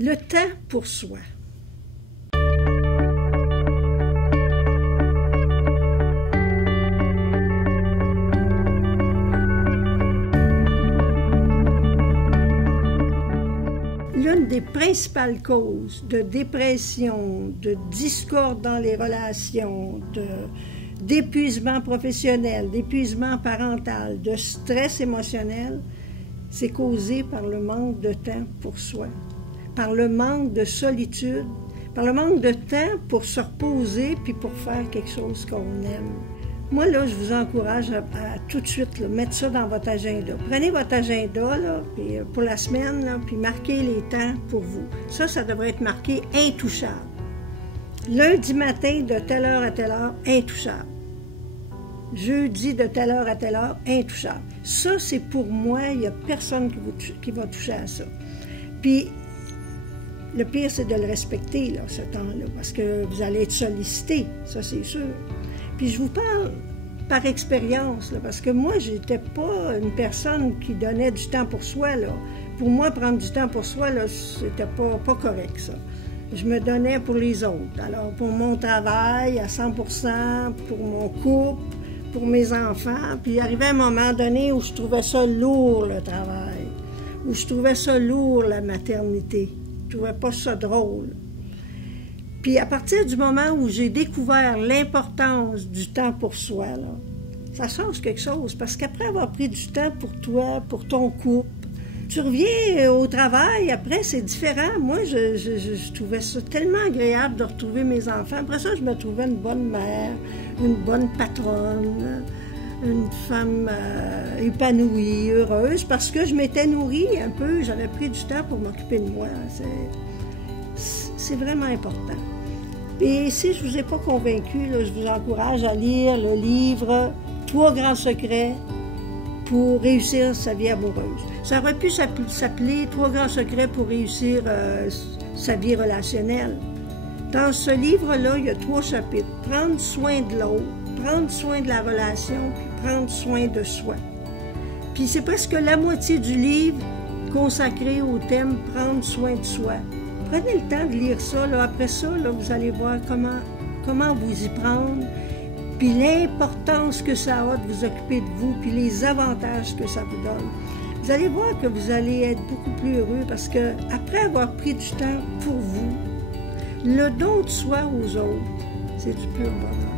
Le temps pour soi. L'une des principales causes de dépression, de discorde dans les relations, d'épuisement professionnel, d'épuisement parental, de stress émotionnel, c'est causé par le manque de temps pour soi, par le manque de solitude, par le manque de temps pour se reposer puis pour faire quelque chose qu'on aime. Moi, là, je vous encourage à tout de suite là, mettre ça dans votre agenda. Prenez votre agenda là, puis, pour la semaine, là, puis marquez les temps pour vous. Ça devrait être marqué intouchable. Lundi matin, de telle heure à telle heure, intouchable. Jeudi, de telle heure à telle heure, intouchable. Ça, c'est pour moi, il n'y a personne qui va toucher à ça. Puis, le pire, c'est de le respecter, là, ce temps-là, parce que vous allez être sollicité, ça, c'est sûr. Puis je vous parle par expérience, là, parce que moi, j'étais pas une personne qui donnait du temps pour soi, là. Pour moi, prendre du temps pour soi, là, c'était pas correct, ça. Je me donnais pour les autres. Alors, pour mon travail, à 100%, pour mon couple, pour mes enfants. Puis il arrivait un moment donné où je trouvais ça lourd, le travail. Où je trouvais ça lourd, la maternité. Je trouvais pas ça drôle. Puis à partir du moment où j'ai découvert l'importance du temps pour soi, là, ça change quelque chose. Parce qu'après avoir pris du temps pour toi, pour ton couple, tu reviens au travail, après c'est différent. Moi, je trouvais ça tellement agréable de retrouver mes enfants. Après ça, je me trouvais une bonne mère, une bonne patronne, une femme épanouie, heureuse, parce que je m'étais nourrie un peu, j'avais pris du temps pour m'occuper de moi. C'est vraiment important. Et si je ne vous ai pas convaincu, là, je vous encourage à lire le livre « 3 grands secrets pour réussir sa vie amoureuse ». Ça aurait pu s'appeler « 3 grands secrets pour réussir sa vie relationnelle ». Dans ce livre-là, il y a 3 chapitres. Prendre soin de l'autre, prendre soin de la relation, puis prendre soin de soi. Puis c'est presque la moitié du livre consacré au thème « Prendre soin de soi ». Prenez le temps de lire ça. Là. Après ça, là, vous allez voir comment vous y prendre, puis l'importance que ça a de vous occuper de vous, puis les avantages que ça vous donne. Vous allez voir que vous allez être beaucoup plus heureux parce que après avoir pris du temps pour vous, le don de soi aux autres, c'est du pur bonheur.